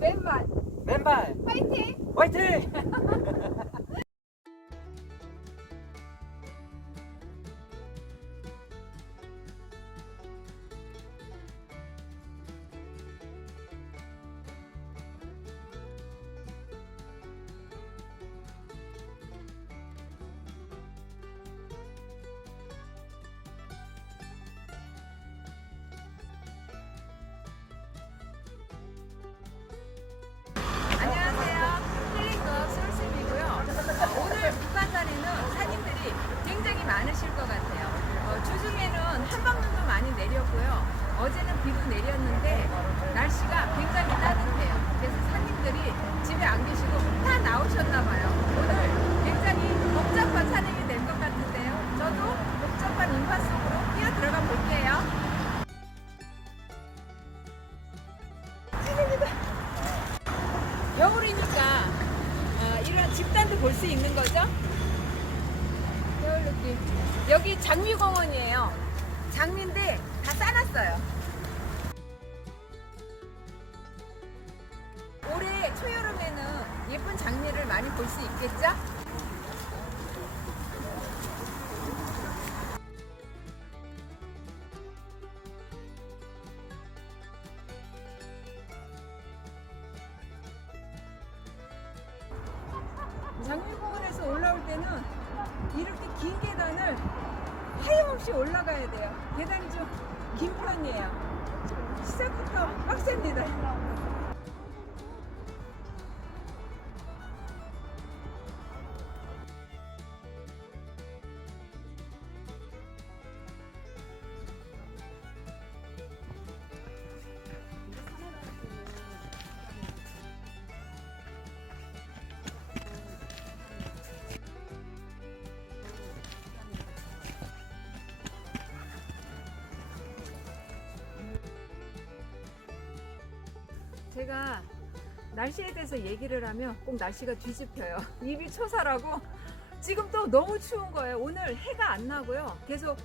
왼발 왼발 파이팅! 화이팅! 수 있는 거죠? 겨울 느낌. 여기 장미공원이에요. 장미인데 다 싸놨어요. 제가 날씨에 대해서 얘기를 하면 꼭 날씨가 뒤집혀요. 입이 초살하고 지금 또 너무 추운 거예요. 오늘 해가 안 나고요. 계속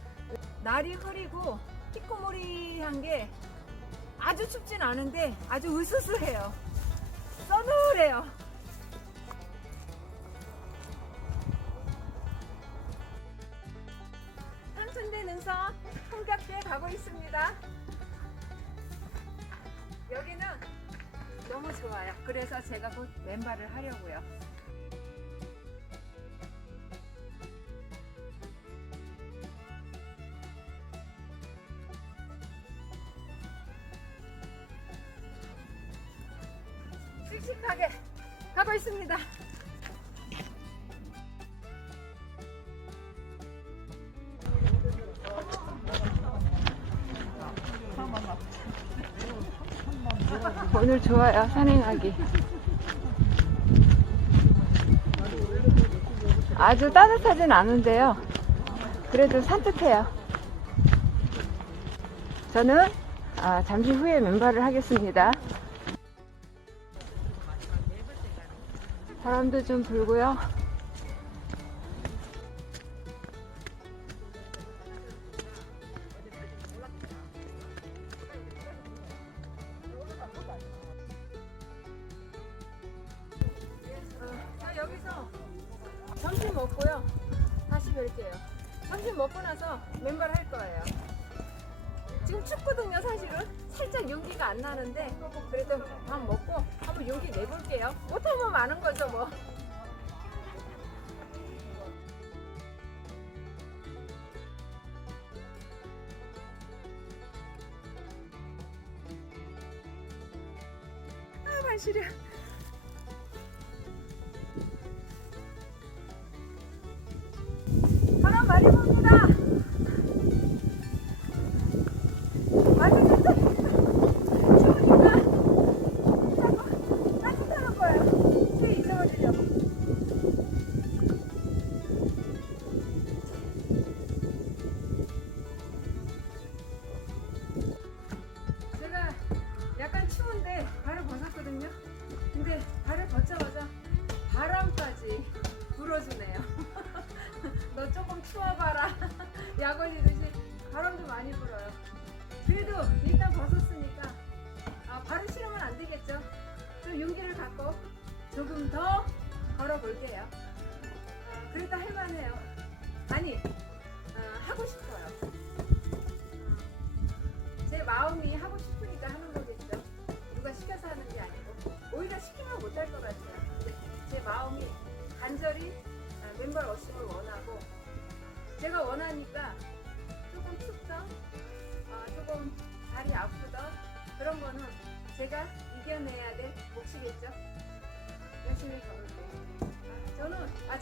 날이 흐리고 희꼬머리한 게 아주 춥진 않은데 아주 으스스해요. 서늘해요. 좋아요. 그래서 제가 곧 맨발을 하려고요. 좋아요. 산행하기. 아주 따뜻하진 않은데요. 그래도 산뜻해요. 저는 아, 잠시 후에 맨발을 하겠습니다. 바람도 좀 불고요 점심 먹고 나서 맨발 할 거예요. 지금 춥거든요, 사실은. 살짝 용기가 안 나는데, 그래도 밥 먹고 한번 용기 내볼게요. 못하면 많은 거죠, 뭐.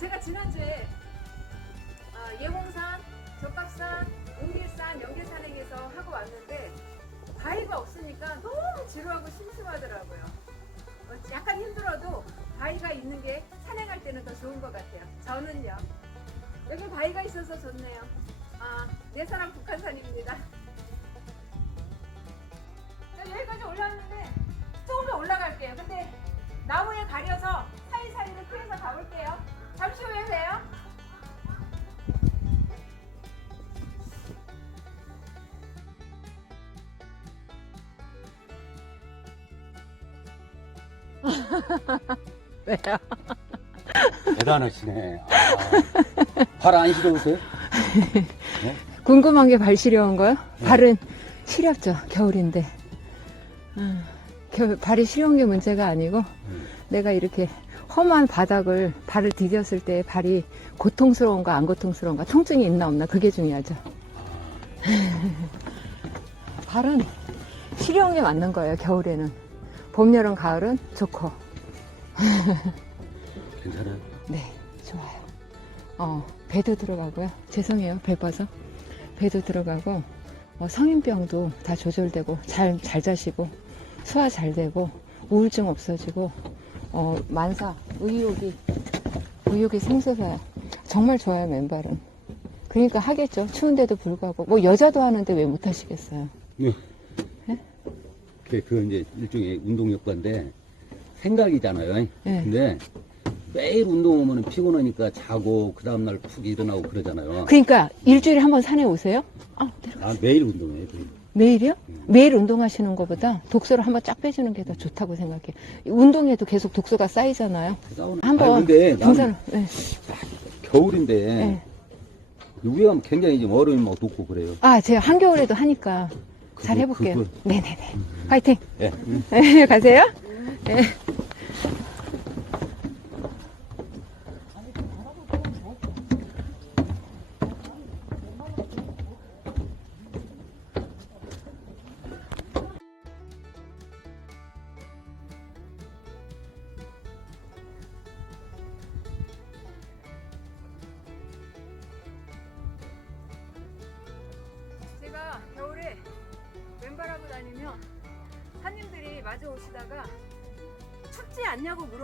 제가 지난주에 아, 예봉산, 적갑산, 옹길산, 연길산행에서 하고 왔는데 바위가 없으니까 너무 지루하고 심심하더라고요. 어, 약간 힘들어도 바위가 있는 게 산행할 때는 더 좋은 것 같아요. 저는요. 여기 바위가 있어서 좋네요. 아, 내 사랑 북한산입니다. 자, 여기까지 올라왔는데 조금 더 올라갈게요. 근데 나무에 가려서 사이사이를 피해서 가볼게요. 잠시 후에 봬요. 왜요? 대단하시네. 아, 발안 시려우세요? 궁금한 게 발 시려운 거요? 발은 시렵죠. 겨울인데. 음, 겨, 발이 시려운 게 문제가 아니고 음. 내가 이렇게 험한 바닥을 발을 디뎠을 때 발이 고통스러운가 안 고통스러운가 통증이 있나 없나 그게 중요하죠. 발은 게 맞는 거예요. 겨울에는. 봄, 여름, 가을은 좋고. 괜찮아요. 네, 좋아요. 어, 배도 들어가고요. 죄송해요, 배 봐서. 배도 들어가고, 어, 성인병도 다 조절되고, 잘, 잘 자시고, 소화 잘 되고, 우울증 없어지고, 어, 만사, 의욕이, 의욕이 생겨서요. 정말 좋아요, 맨발은. 그러니까 하겠죠. 추운데도 불구하고. 뭐, 여자도 하는데 왜 못 하시겠어요? 예. 네? 그, 그 이제 일종의 운동 효과인데 생각이잖아요. 네. 근데 매일 운동하면 피곤하니까 자고 그 다음날 푹 일어나고 그러잖아요. 그러니까 일주일에 한 번 산에 오세요? 아, 내려가. 아, 매일 운동해요. 매일이요? 매일 운동하시는 것보다 독소를 한번 쫙 빼주는 게 더 좋다고 생각해요. 운동해도 계속 독소가 쌓이잖아요. 한번 아니, 근데 나는 등산, 네, 겨울인데 네. 위에 가면 굉장히 좀 얼음이 막 녹고 그래요. 아, 제가 한겨울에도 하니까 잘 그거- 해볼게요. 그거- 네네네. 화이팅! 예. 네, 가세요. 네.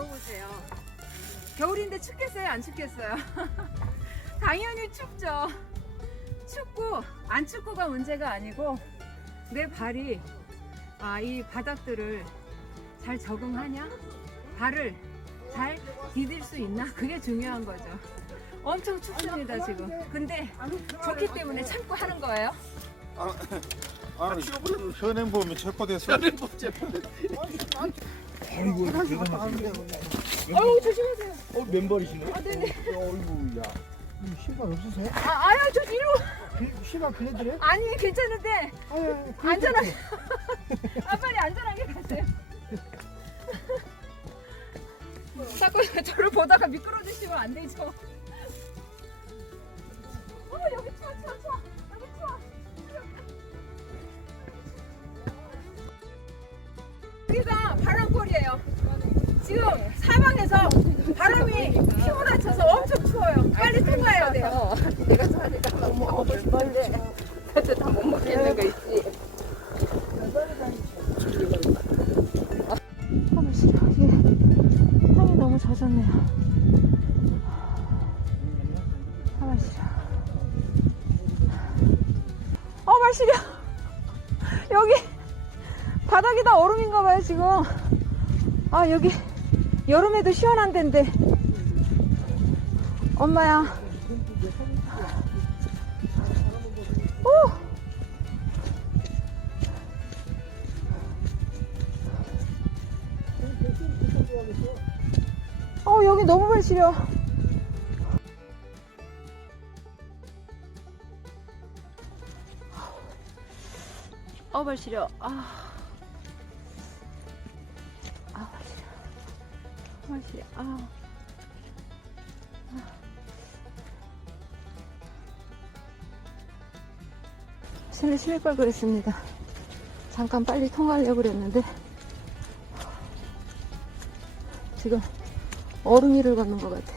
물어보세요. 겨울인데 춥겠어요? 안 춥겠어요? 당연히 춥죠. 춥고 안 춥고가 문제가 아니고 내 발이 아, 이 바닥들을 잘 적응하냐? 발을 잘 디딜 수 있나? 그게 중요한 거죠. 엄청 춥습니다 지금. 근데 좋기 때문에 참고 하는 거예요. 아, 현행 보면 체포됐어. 현행 체포됐어. 아이고, 대단하시네. 어우 조심하세요. 어, 맨발이시네. 아 네네. 어이구, 야. 신발 없으세요? 아 아야 저 뒤로. 그 신발 빌려드려요? 아니 괜찮은데 아유, 그 안전하게. 아 빨리 안전하게 가세요. 자꾸 저를 보다가 미끄러지시면 안 되죠. 어 여기 바람골이에요. 지금 사방에서 바람이 휘몰아쳐서 엄청 추워요. 빨리 통과해야 돼요. 내가 좋아하니까 너무 얼벌레. 나도 다못 먹겠는 거 있지. 하루 싫어. 이게 땀이 너무 젖었네요. 어, 말 시려. 여기 바닥이 다 얼음인가 봐요, 지금. 아, 여기 여름에도 시원한 데인데. 엄마야. 오! 어, 여기 너무 발 시려. 어, 발 시려. 아. 아, 발 시려. 아. 실내 심해 걸 그랬습니다. 잠깐 빨리 통과하려고 그랬는데 지금 얼음 위를 걷는 것 같아요. 아,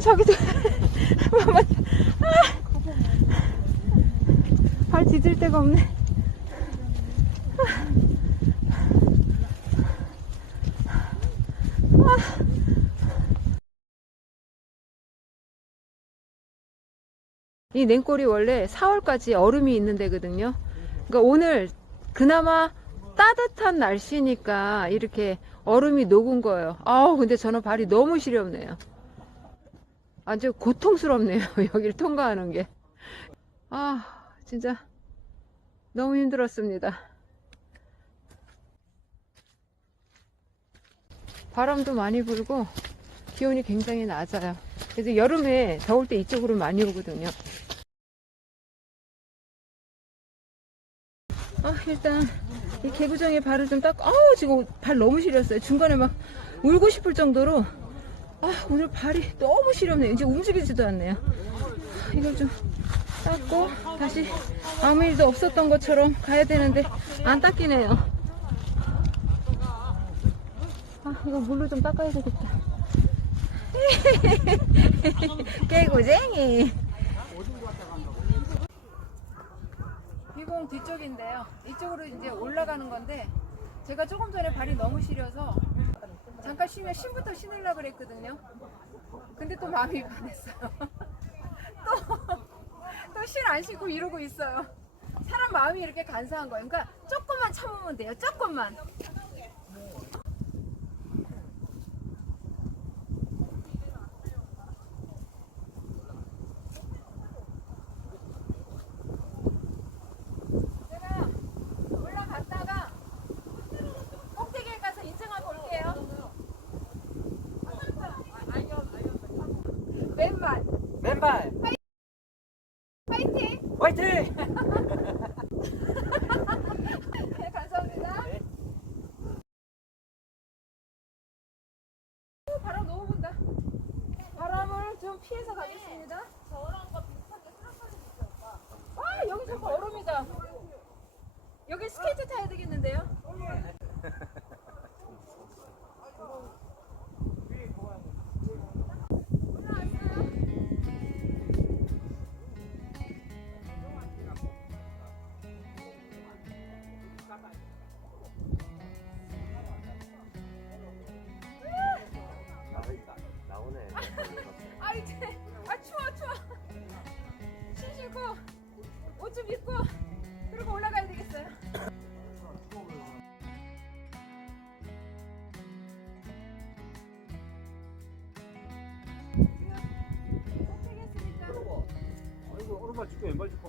저기도. 발 디딜 데가 없네. 이 냉골이 원래 4월까지 얼음이 있는 데거든요. 그러니까 오늘 그나마 따뜻한 날씨니까 이렇게 얼음이 녹은 거예요. 아우, 근데 저는 발이 너무 시렵네요. 아주 고통스럽네요. 여기를 통과하는 게. 아, 진짜 너무 힘들었습니다. 바람도 많이 불고 기온이 굉장히 낮아요. 그래서 여름에 더울 때 이쪽으로 많이 오거든요. 아, 일단 이 개구정에 발을 좀 닦고 아우 지금 발 너무 시렸어요. 중간에 막 울고 싶을 정도로 아, 오늘 발이 너무 시렵네요. 이제 움직이지도 않네요. 이걸 좀 닦고 다시 아무 일도 없었던 것처럼 가야 되는데 안 닦이네요. 아, 이거 물로 좀 닦아야 되겠다. 개구쟁이. 비공 뒤쪽인데요. 이쪽으로 이제 올라가는 건데 제가 조금 전에 발이 너무 시려서 잠깐 쉬면 신부터 신으려고 그랬거든요. 근데 또 마음이 변했어요. 또, 또 신 안 신고 이러고 있어요. 사람 마음이 이렇게 간사한 거예요. 그러니까 조금만 참으면 돼요. 조금만. 제가 올라갔다가 꼭대기에 가서 인증하고 올게요. 왼발 맨발 파이팅! 화이팅! 네, 감사합니다. 오, 바람 너무 분다. 바람을 좀 피해서 가겠습니다. 저랑 거 비슷하게 아, 여기 정말 얼음이다. 여기 스케이트 타야 되겠는데요?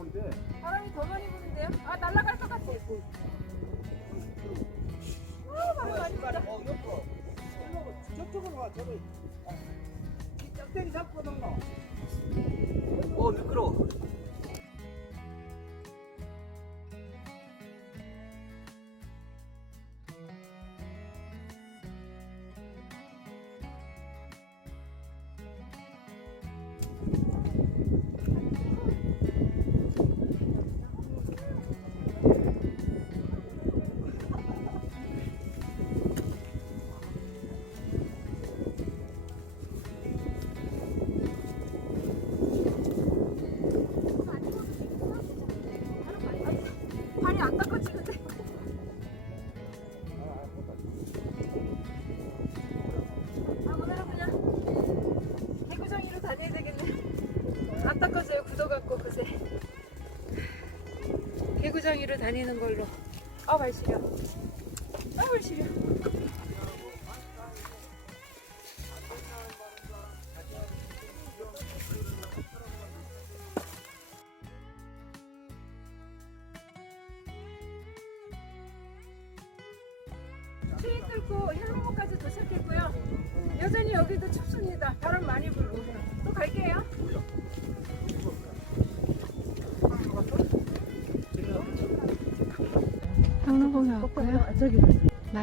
오는데. 바람이 더 많이 부는데요? 아 날아갈 것 같아 아 바람 많이 분다 저쪽으로 와, 저기. 이 짝대기 잡고 넘어. 어 미끄러. 개구장이로 다니는 걸로. 아 발 시려 아 발 시려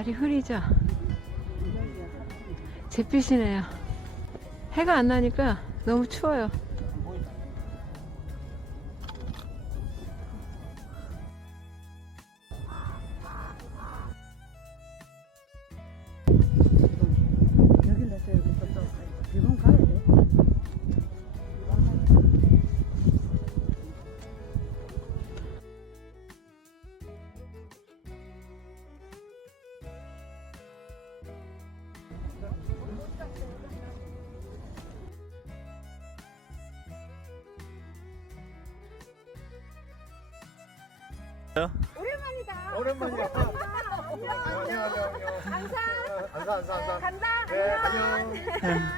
날이 흐리죠? 잿빛이네요. 해가 안 나니까 너무 추워요. 오랜만이다. 오랜만이야. 안녕, 안녕. 감사. 안사, 안사, 안사. 간다. 네, 안녕. 안녕.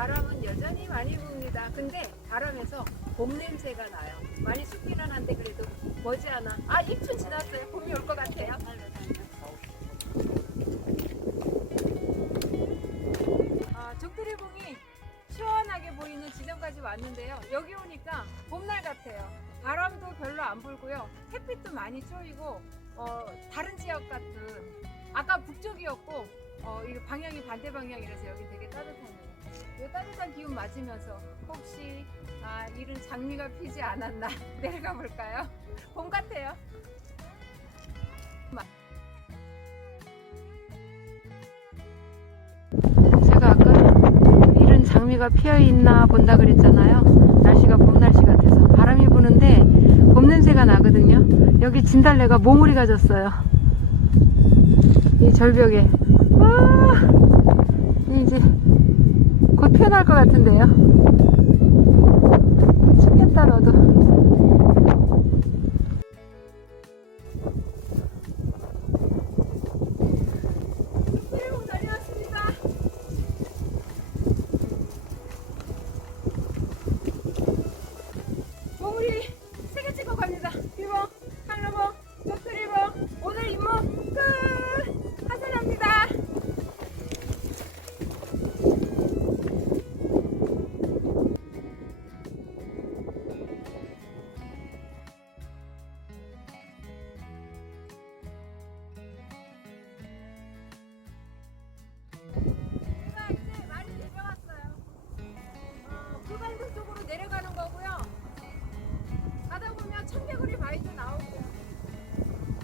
바람은 여전히 많이 붑니다. 근데 바람에서 봄 냄새가 나요. 많이 춥기는 한데 그래도 머지않아. 아 입춘 지났어요. 봄이 올 것 같아요. 아, 족두리봉이 시원하게 보이는 지점까지 왔는데요. 여기 오니까 봄날 같아요. 바람도 별로 안 불고요. 햇빛도 많이 쪼이고 어, 다른 지역 같은 아까 북쪽이었고 어, 이거 방향이 반대 방향이라서 여기 되게 따뜻하네요. 이 따뜻한 기운 맞으면서 혹시 아, 이른 장미가 피지 않았나 내려가 볼까요? 봄 같아요. 제가 아까 이른 장미가 피어 있나 본다 그랬잖아요. 날씨가 봄 날씨 같아서 바람이 부는데 봄 냄새가 나거든요. 여기 진달래가 몽우리가 졌어요. 이 절벽에 와 이제 곧 피어날 것 같은데요. 춥겠다 너도.